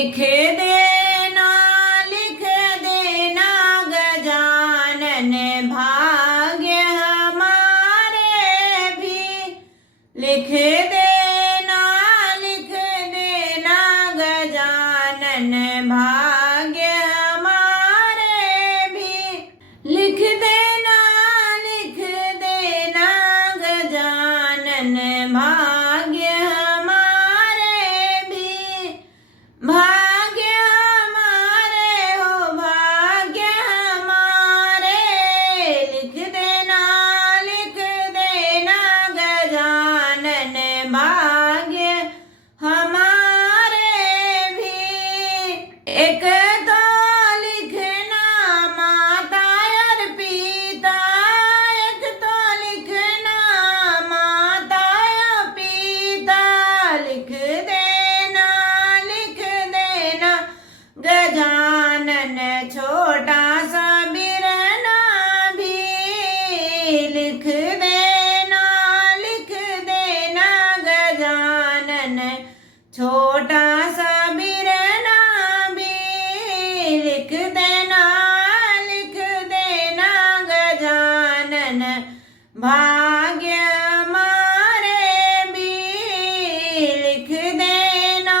लिख देना लिख देना गजानन भाग्य हमारे भी। लिख देना गजानन भाग्य हमारे भी। लिख देना गजानन भाग्य हमारे भी। भाग्य हमारे हो भाग्य हमारे। लिख देना गजानन भाग्य हमारे भी। एक तो लिखना माता और पिता, एक तो लिखना माता और पिता। लिख देना गजानन छोटा सा बिरना भी। लिख देना गजानन छोटा सा बिरना भी। लिख देना गजानन भाग्य हमारे भी। लिख देना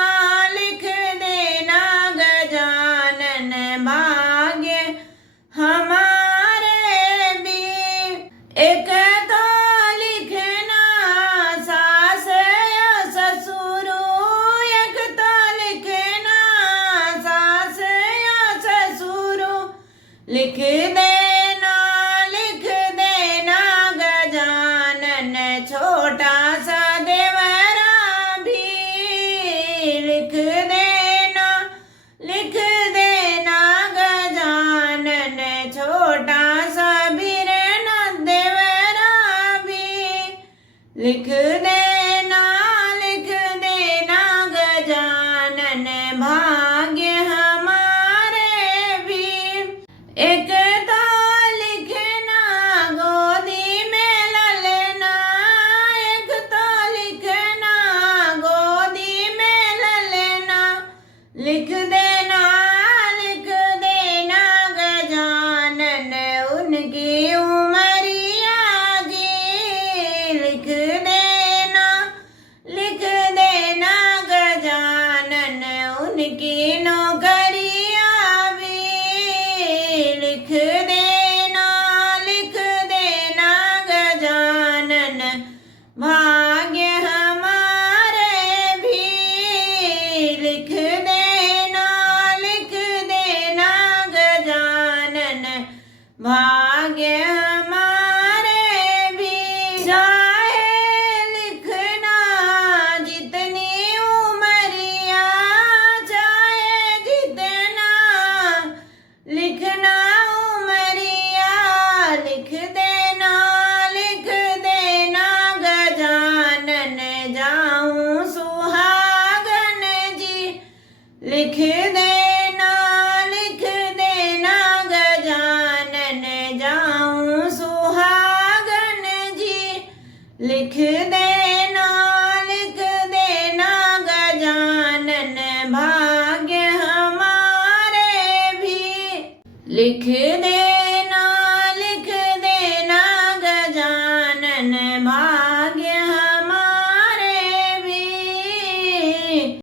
गजानन भाग्य हमारे भी। एक तो लिखना सास या ससुर, एक तो लिखना सास या ससुर। लिख देना गजानन छोटा सा देवरा भी। लिख देना गजानन छोटा सा बिरना देवरा भी। लिख देना गजानन भाग्य हमारे भी। एक तो लिखना गोदी में ललना, एक तो लिखना गोदी में ललना। लिख देना गजानन उनकी उमरिया जी। लिख देना गजानन उनकी नौकरिया भी। लिख देना गजानन भाग्य हमारे भी। लिख देना गजानन भाग्य हमारे भी। चाहे लिखना जितनी उमरिया, चाहे जितना लिखना उमरिया। लिख देना गजानन जाऊं सुहागन जी। लिख देना गजानन जाऊं सुहागन जी। लिख देना गजानन भाग्य हमारे भी। लिख